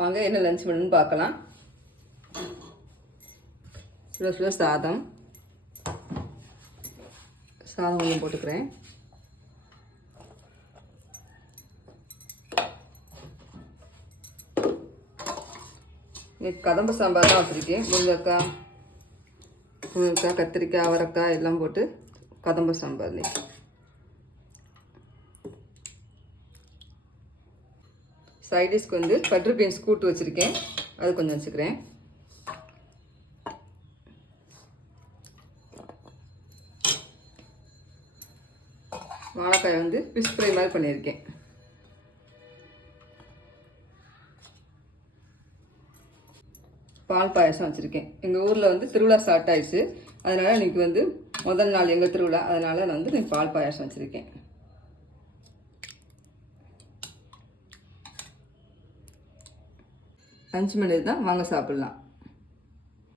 வாங்க என்ன லஞ்ச் பண்ணுன்னு பார்க்கலாம். சுட சுட சாதம் கொஞ்சம் போட்டுக்கிறேன். கதம்ப சாம்பார் தான் வச்சுருக்கேன். முருங்கைக்காய், கத்திரிக்காய், அவரைக்காய் எல்லாம் போட்டு கதம்ப சாம்பார். சைடிஷ்க்கு வந்து பட்டர் பீன்ஸ் கூட்டு வச்சுருக்கேன், அது கொஞ்சம் வச்சுக்கிறேன். வாழைக்காய் வந்து ஃபிஷ் ஃப்ரை மாதிரி பண்ணியிருக்கேன். பால் பாயசம் வச்சுருக்கேன். எங்கள் ஊரில் வந்து திருவிழா ஸ்டார்ட் ஆயிடுச்சு, அதனால் இன்றைக்கி வந்து முதல் நாள் எங்கள் திருவிழா, அதனால் நான் வந்து பால் பாயசம் வச்சுருக்கேன். லஞ்ச் மணி தான், வாங்க சாப்பிட்லாம்.